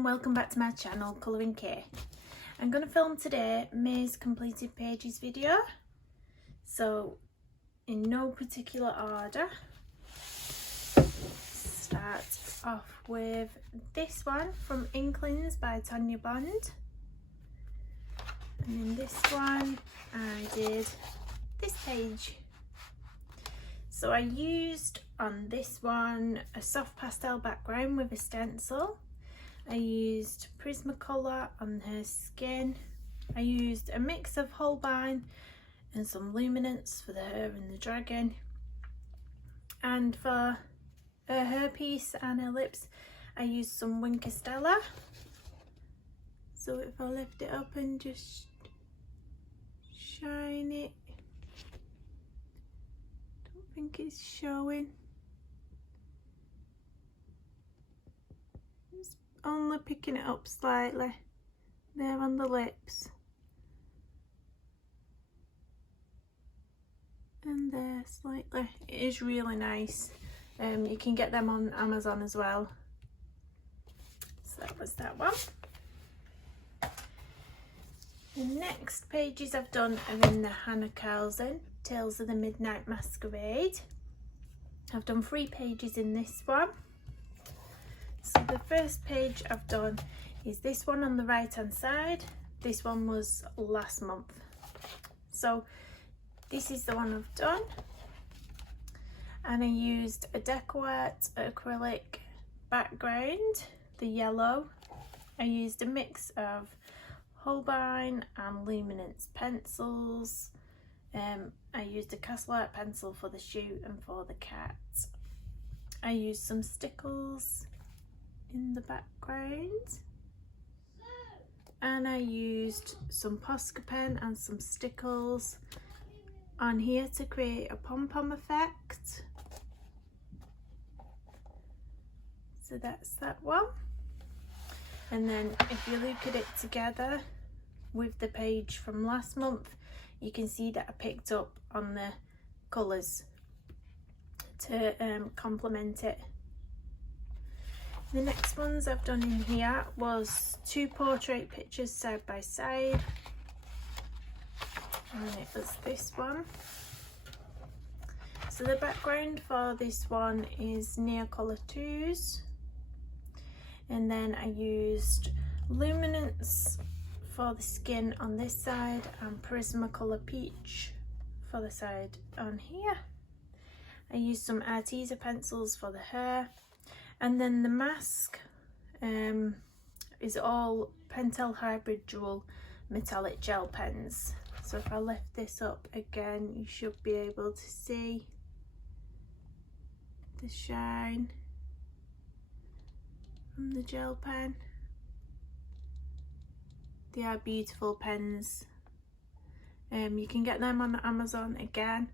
and welcome back to my channel, Colouring K. I'm going to film today May's completed pages video. So in no particular order, start off with this one from Inklings by Thankyou Bond. And in this one I did this page. So I used on this one a soft pastel background with a stencil. I used Prismacolor on her skin. I used a mix of Holbein and some luminance for the hair and the dragon. And for her hairpiece and her lips, I used some Winker Stella. So if I lift it up and just shine it, don't think it's showing. Just only picking it up slightly there on the lips and there slightly. It is really nice. You can get them on Amazon as well. So that was that one. The next pages I've done are in the Hannah Carlson Tales of the Midnight Masquerade. I've done 3 pages in this one. So the first page I've done is this one on the right hand side. This one was last month. So this is the one I've done. And I used a Deco-Art acrylic background, the yellow. I used a mix of Holbein and luminance pencils. I used a Castle Art pencil for the shoe and for the cat. I used some stickles in the background, and I used some Posca pen and some stickles on here to create a pom-pom effect. So that's that one. And then if you look at it together with the page from last month, you can see that I picked up on the colours to complement it. The next ones I've done in here was 2 portrait pictures side by side, and it was this one. So the background for this one is Neocolor 2s, and then I used luminance for the skin on this side and Prismacolor Peach for the side on here. I used some Arteza pencils for the hair, and then the mask is all Pentel Hybrid Dual metallic gel pens. So if I lift this up again, you should be able to see the shine from the gel pen. They are beautiful pens. You can get them on Amazon again.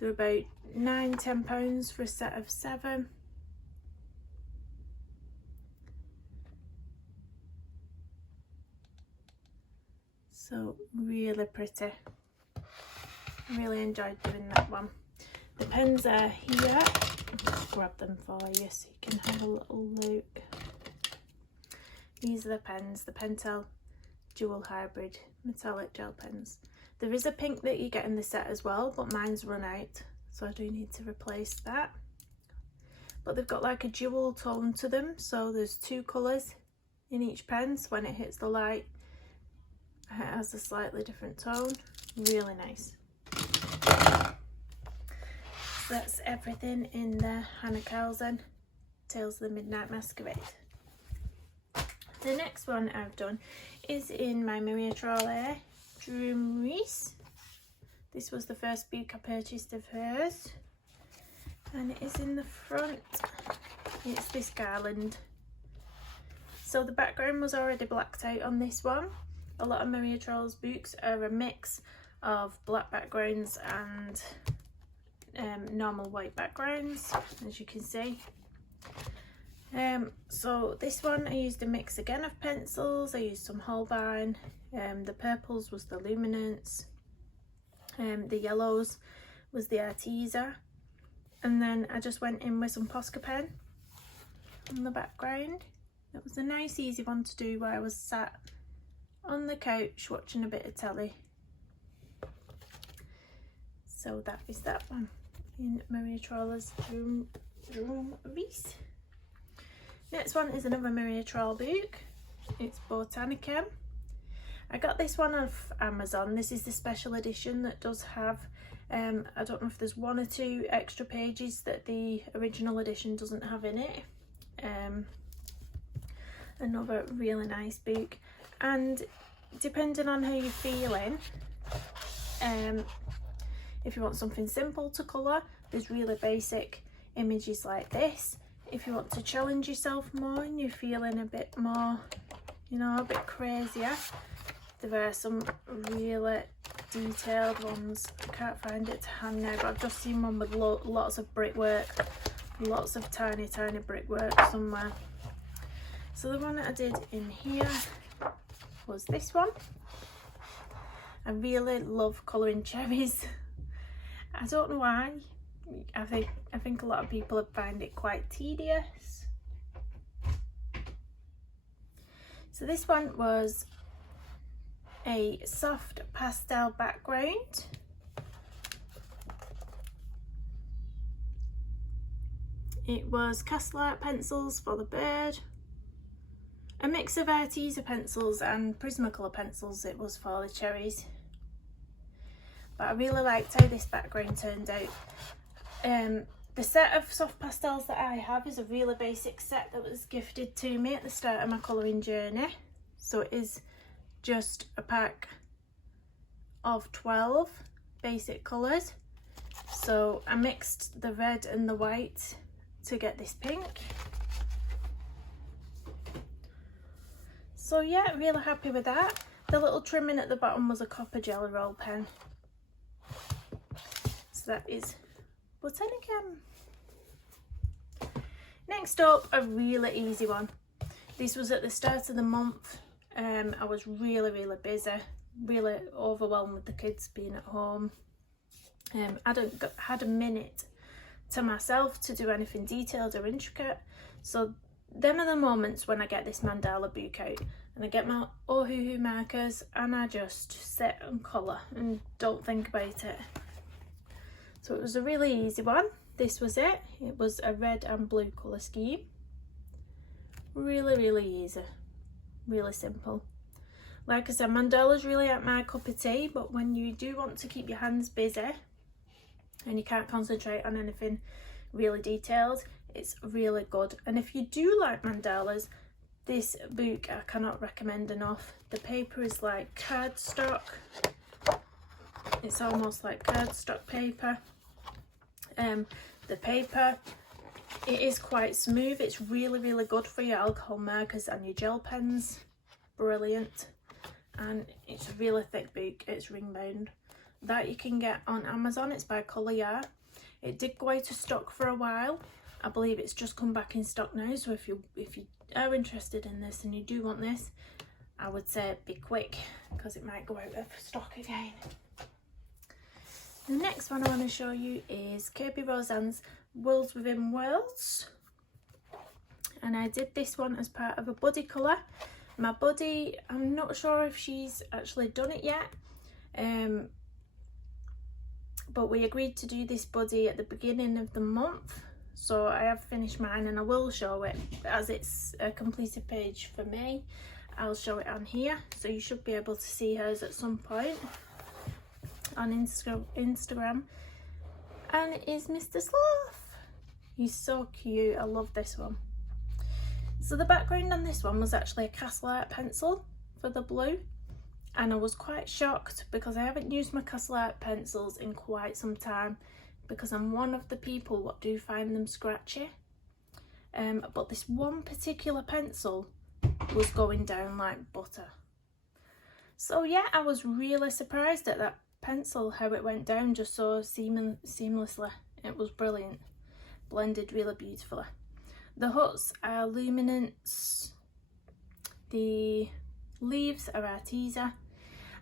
They're about £9–10 for a set of 7. So really pretty. Really enjoyed doing that one. The pens are here. I'll just grab them for you so you can have a little look. These are the pens, the Pentel Dual Hybrid metallic gel pens. There is a pink that you get in the set as well, but mine's run out, so I do need to replace that. But they've got like a dual tone to them, so there's 2 colours in each pen, so when it hits the light it has a slightly different tone. Really nice. So that's everything in the Hannah Carlson Tales of the Midnight Masquerade. The next one I've done is in my Maria Trolle Dreamreese. This was the first book I purchased of hers, and it is in the front. It's this garland. So the background was already blacked out on this one. A lot of Maria Trolle's books are a mix of black backgrounds and normal white backgrounds, as you can see. So this one I used a mix again of pencils. I used some Holbein. The purples was the luminance. The yellows was the Arteza. And then I just went in with some Posca pen on the background. It was a nice easy one to do while I was sat on the couch watching a bit of telly. So that is that one in Maria Trawler's Dreamreese. Next one is another Maria Trawler book. It's Botanical. I got this one off Amazon. This is the special edition that does have, I don't know if there's 1 or 2 extra pages that the original edition doesn't have in it. Another really nice book, and depending on how you're feeling, if you want something simple to colour, there's really basic images like this. If you want to challenge yourself more and you're feeling a bit more, you know, a bit crazier, there are some really detailed ones. I can't find it to hand now, but I've just seen one with lots of brickwork, lots of tiny brickwork somewhere. So the one that I did in here was this one. I really love colouring cherries. I don't know why. I think a lot of people find it quite tedious. So this one was a soft pastel background. It was castle art pencils for the bird, a mix of Arteza pencils and Prismacolor pencils it was for the cherries. But I really liked how this background turned out. The set of soft pastels that I have is a really basic set that was gifted to me at the start of my colouring journey. So it is just a pack of 12 basic colours. So I mixed the red and the white to get this pink. So yeah, really happy with that. The little trimming at the bottom was a copper jelly roll pen. So that is Botanical. Next up, a really easy one. This was at the start of the month. I was really busy, really overwhelmed with the kids being at home. I hadn't had a minute to myself to do anything detailed or intricate. So them are the moments when I get this Mandala book out and I get my Ohuhu markers and I just sit and colour and don't think about it. So it was a really easy one. This was it. It was a red and blue colour scheme. Really easy. Really simple. Like I said, mandala's really at my cup of tea, but when you do want to keep your hands busy and you can't concentrate on anything really detailed, it's really good. And if you do like mandalas, this book I cannot recommend enough. The paper is like cardstock. It's almost like cardstock paper. The paper, it is quite smooth. It's really good for your alcohol markers and your gel pens. Brilliant. And it's a really thick book. It's ring bound. That you can get on Amazon. It's by Colour Yard. It did go out of stock for a while. I believe it's just come back in stock now. So if you are interested in this and you do want this, I would say be quick because it might go out of stock again. The next one I want to show you is Kirby Roseanne's Worlds Within Worlds. And I did this one as part of a buddy colour. My buddy, I'm not sure if she's actually done it yet. But we agreed to do this buddy at the beginning of the month. So I have finished mine and I will show it as it's a completed page for me. I'll show it on here. So you should be able to see hers at some point on Instagram. And it is Mr. Sloth. He's so cute. I love this one. So the background on this one was actually a castle art pencil for the blue. And I was quite shocked because I haven't used my castle art pencils in quite some time because I'm one of the people what do find them scratchy. But this one particular pencil was going down like butter. So yeah, I was really surprised at that pencil, how it went down just so seamlessly. It was brilliant. Blended really beautifully. The huts are luminance. The leaves are Arteza.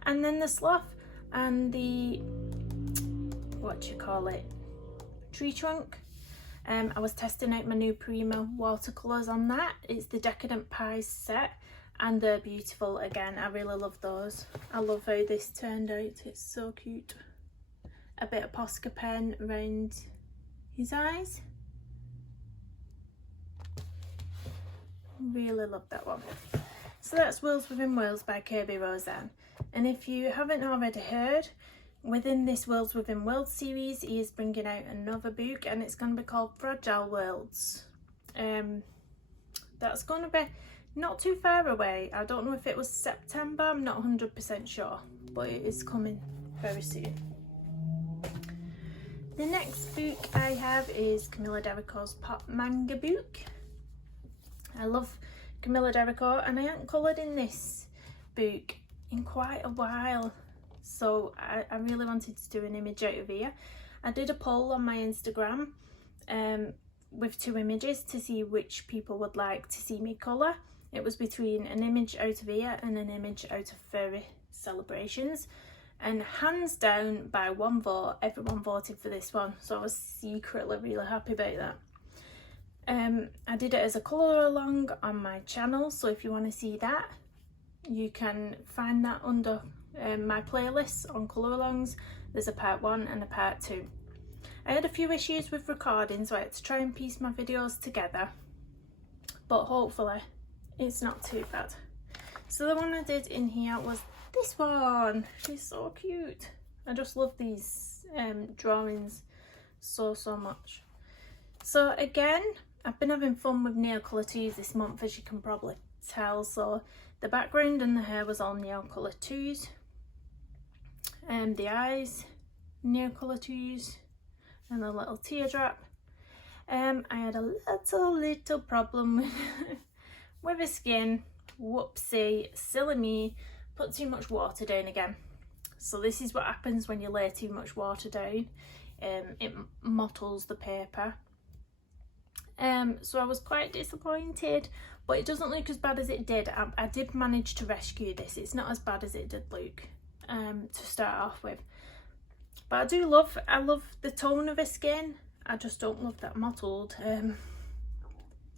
And then the sloth and the, tree trunk I was testing out my new Prima watercolours on that. It's the Decadent Pies set, and they're beautiful again. I really love those. I love how this turned out. It's so cute. A bit of Posca pen around his eyes. Really love that one. So that's Worlds Within Worlds by Kirby Roseanne. And if you haven't already heard, within this Worlds Within Worlds series, he is bringing out another book, and it's going to be called Fragile Worlds. That's going to be not too far away. I don't know if it was September, I'm not 100% sure, but it is coming very soon. The next book I have is Camila Davico's pop manga book. I love Camila Davico, and I haven't coloured in this book in quite a while. So I really wanted to do an image out of here. I did a poll on my Instagram with 2 images to see which people would like to see me colour. It was between an image out of here and an image out of Furry Celebrations. And hands down, by 1 vote, everyone voted for this one. So I was secretly really happy about that. I did it as a colour along on my channel. So if you want to see that, you can find that under my playlists on colour alongs. There's a part 1 and a part 2. I had a few issues with recording, so I had to try and piece my videos together, but hopefully it's not too bad. So the one I did in here was this one. She's so cute. I just love these drawings so much. So again, I've been having fun with nail colour 2s this month, as you can probably tell. So the background and the hair was all nail colour 2s. The eyes, nail colour 2s, and a little teardrop. I had a little problem with the skin. Whoopsie, silly me, put too much water down again. So this is what happens when you lay too much water down. It mottles the paper. So I was quite disappointed, but it doesn't look as bad as it did. I did manage to rescue this. It's not as bad as it did look to start off with. But I love the tone of her skin. I just don't love that mottled,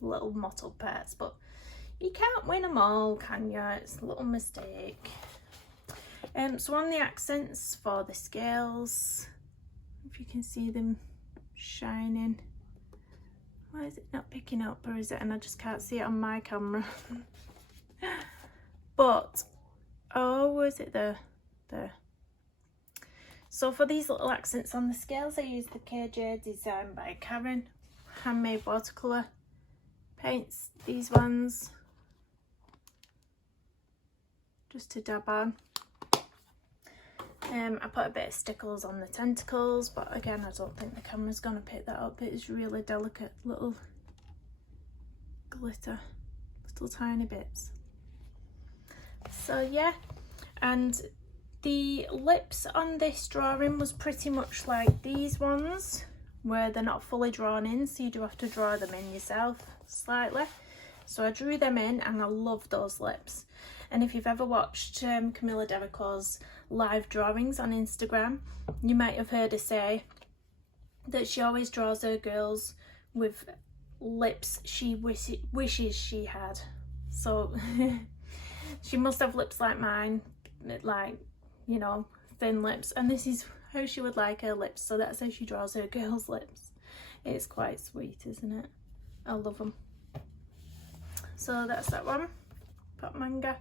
little mottled parts. But you can't win them all, can you? It's a little mistake. So on the accents for the scales, if you can see them shining. Why is it not picking up, or is it, and I just can't see it on my camera? But, oh, is it there? So for these little accents on the scales, I used the KJ Design by Karen handmade watercolour paints. These ones, just to dab on. I put a bit of stickles on the tentacles, but again, I don't think the camera's going to pick that up. It's really delicate little glitter, little tiny bits. So yeah, and the lips on this drawing was pretty much like these ones, where they're not fully drawn in, so you do have to draw them in yourself slightly. So I drew them in, and I love those lips. And if you've ever watched Camila Davico's live drawings on Instagram, you might have heard her say that she always draws her girls with lips she wishes she had. So she must have lips like mine, like, you know, thin lips, and this is how she would like her lips. So that's how she draws her girls' lips. It's quite sweet, isn't it? I love them. So that's that one, Pop Manga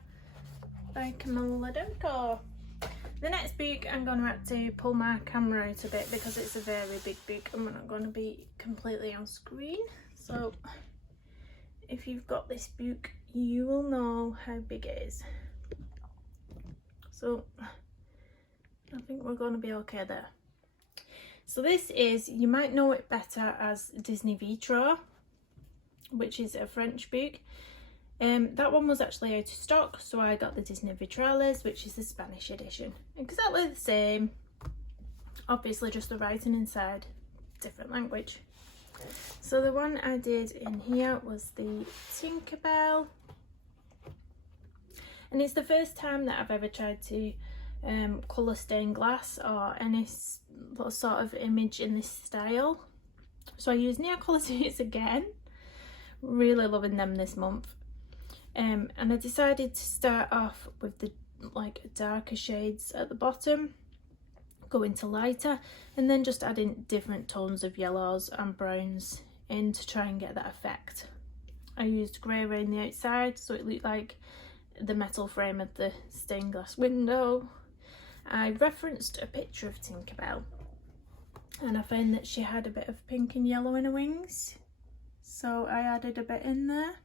by Camila Davico. The next book, I'm going to have to pull my camera out a bit because it's a very big book and we're not going to be completely on screen. So if you've got this book, you will know how big it is. So I think we're going to be okay there. So this is, you might know it better as Disney Vitro, which is a French book. That one was actually out of stock, so I got the Disney Vitrales, which is the Spanish edition. Exactly the same, obviously just the writing inside, different language. So the one I did in here was the Tinkerbell, and it's the first time that I've ever tried to colour stained glass or any sort of image in this style. So I used Nail Colour Tunes again, really loving them this month. And I decided to start off with the like darker shades at the bottom, go into lighter, and then just adding different tones of yellows and browns in to try and get that effect. I used grey around the outside so it looked like the metal frame of the stained glass window. I referenced a picture of Tinkerbell and I found that she had a bit of pink and yellow in her wings, so I added a bit in there.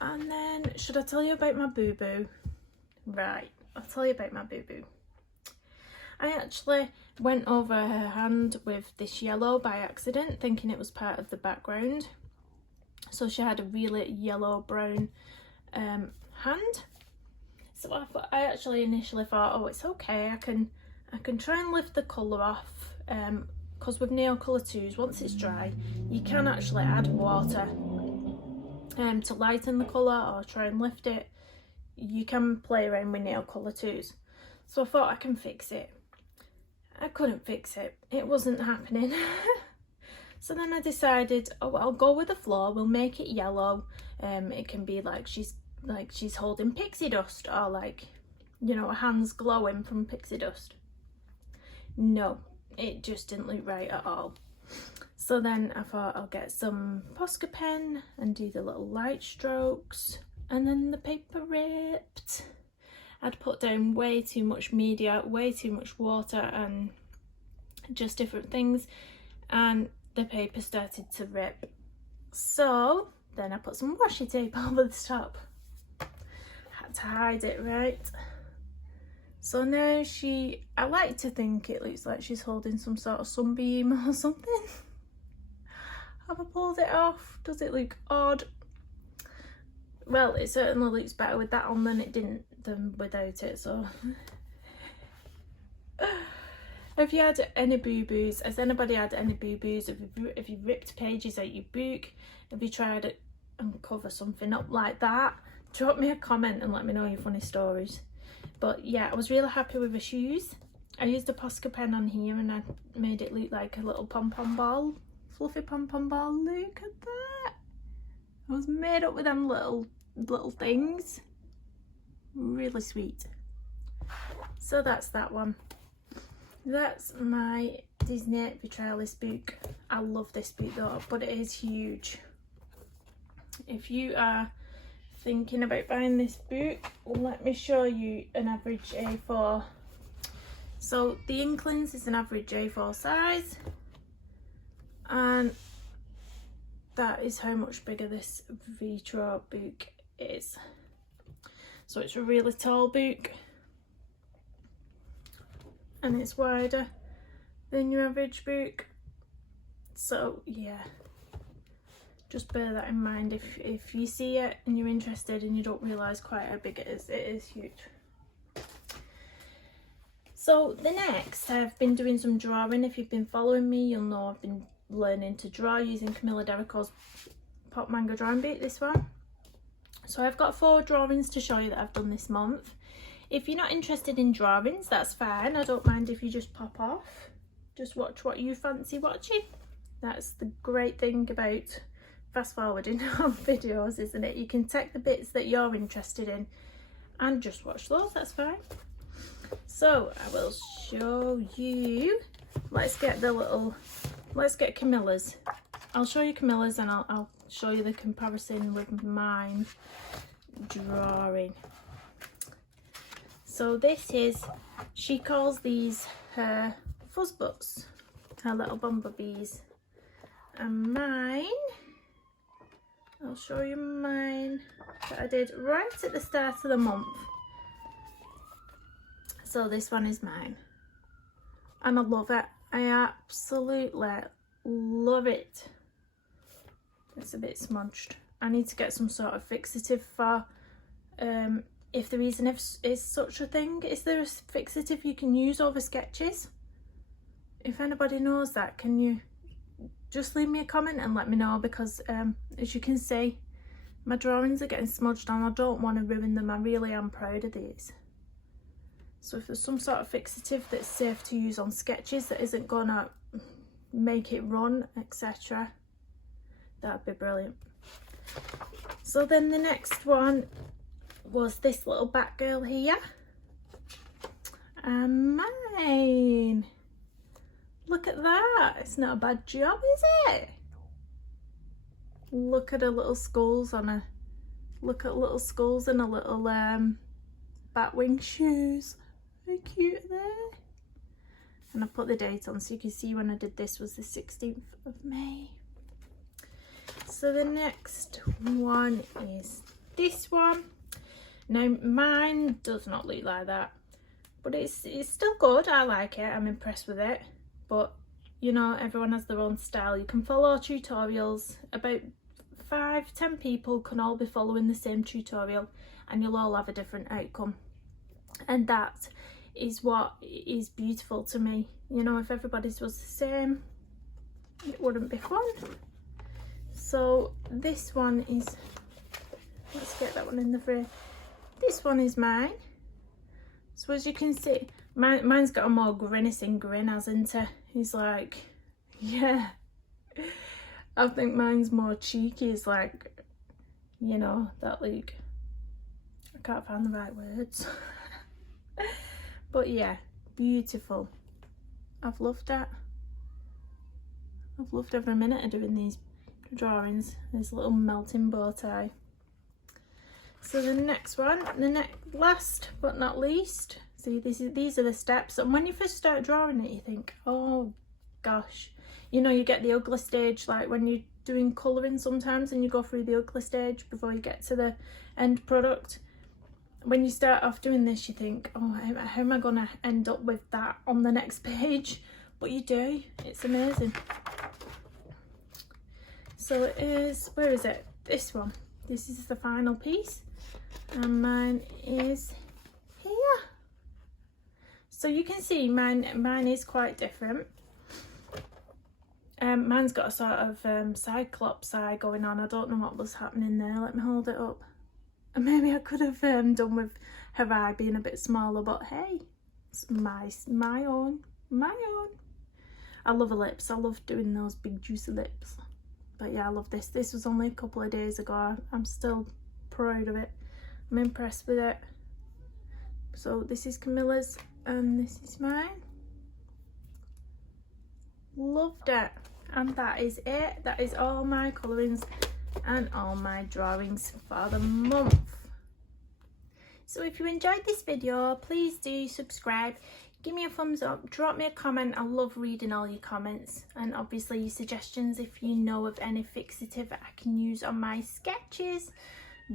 And then, should I tell you about my boo-boo? Right, I'll tell you about my boo-boo. I actually went over her hand with this yellow by accident, thinking it was part of the background. So she had a really yellow brown hand. So I actually initially thought, oh, it's okay, I can try and lift the colour off, because with Nail Colour 2s, once it's dry, you can actually add water to lighten the colour or try and lift it. You can play around with Nail Colour 2s. So I thought I can fix it. I couldn't fix it. It wasn't happening. So then I decided, oh, I'll go with the flow. We'll make it yellow. It can be like she's holding pixie dust, or like, you know, her hands glowing from pixie dust. No, it just didn't look right at all. So then I thought I'll get some Posca pen and do the little light strokes, and then the paper ripped. I'd put down way too much media, way too much water and just different things, and the paper started to rip. So then I put some washi tape over the top. Had to hide it, right? So now I like to think it looks like she's holding some sort of sunbeam or something. Have I pulled it off? Does it look odd? Well, it certainly looks better with that on than without it, so. Have you had any boo-boos? Has anybody had any boo-boos? Have you ripped pages out your book? Have you tried to uncover something up like that? Drop me a comment and let me know your funny stories. But yeah, I was really happy with the shoes. I used a Posca pen on here and I made it look like a little pom-pom ball. Fluffy pom-pom ball. Look at that. I was made up with them little things. Really sweet. So that's that one. That's my Disney Vitralis book. I love this book though, but it is huge. If you are thinking about buying this book, let me show you an average A4. So the Inklings is an average A4 size, and that is how much bigger this Vitro book is. So it's a really tall book and it's wider than your average book. So yeah, just bear that in mind if you see it and you're interested and you don't realise quite how big it is huge. So the next, I've been doing some drawing. If you've been following me, you'll know I've been learning to draw using Camila Davico's Pop Manga drawing book, this one. So I've got 4 drawings to show you that I've done this month. If you're not interested in drawings, that's fine. I don't mind if you just pop off. Just watch what you fancy watching. That's the great thing about fast forwarding on videos, isn't it? You can take the bits that you're interested in and just watch those, that's fine. So I will show you. Let's get Camilla's. I'll show you Camilla's and I'll show you the comparison with mine drawing. So this is, she calls these her fuzzbutts, her little bumblebees. And mine, I'll show you mine that I did right at the start of the month. So this one is mine. And I love it. I absolutely love it. It's a bit smudged. I need to get some sort of fixative for, if there is such a thing. Is there a fixative you can use over sketches? If anybody knows that, can you just leave me a comment and let me know, because as you can see, my drawings are getting smudged and I don't want to ruin them. I really am proud of these. So if there's some sort of fixative that's safe to use on sketches that isn't gonna make it run, etc. That'd be brilliant. So then the next one was this little Batgirl here. And mine. Look at that. It's not a bad job, is it? Look at her little skulls on her. Look at little skulls and a little Batwing shoes. How cute are they? And I put the date on so you can see when I did this was the 16th of May. So the next one is this one. Now mine does not look like that, but it's still good. I like it. I'm impressed with it. But you know, everyone has their own style. You can follow tutorials. About 5-10 people can all be following the same tutorial and you'll all have a different outcome. And that is what is beautiful to me. You know, if everybody's was the same, it wouldn't be fun. So this one is, let's get that one in the frame. This one is mine. So as you can see, mine's got a more grimacing grin, hasn't it? He's like, yeah. I think mine's more cheeky. It's like, you know, that like, I can't find the right words. But yeah, beautiful. I've loved that. I've loved every minute of doing these drawings. This little melting bow tie. So the next one, last but not least, see these are the steps. And when you first start drawing it, you think, oh gosh, you know, you get the ugly stage, like when you're doing colouring sometimes and you go through the ugly stage before you get to the end product. When you start off doing this, you think, oh, how am I gonna end up with that on the next page? But you do. It's amazing. So it is, where is it? This one. This is the final piece. And mine is here. So you can see mine is quite different. Mine's got a sort of cyclops eye going on. I don't know what was happening there. Let me hold it up. And maybe I could have done with her eye being a bit smaller, but hey, it's my own. I love her lips. I love doing those big juicy lips. But yeah, I love this. This was only a couple of days ago. I'm still proud of it. I'm impressed with it. So this is Camila's and this is mine. Loved it. And that is it. That is all my colourings and all my drawings for the month. So if you enjoyed this video, please do subscribe, give me a thumbs up, drop me a comment. I love reading all your comments and obviously your suggestions. If you know of any fixative I can use on my sketches,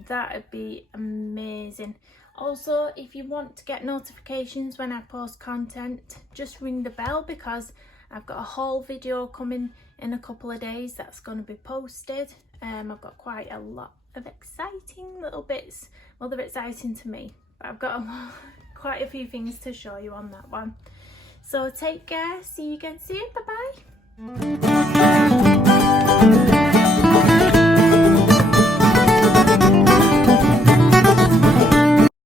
that would be amazing. Also, if you want to get notifications when I post content, just ring the bell because I've got a haul video coming in a couple of days that's going to be posted. I've got quite a lot of exciting little bits. Well, they're exciting to me, but I've got quite a few things to show you on that one. So take care. See you again soon. Bye bye.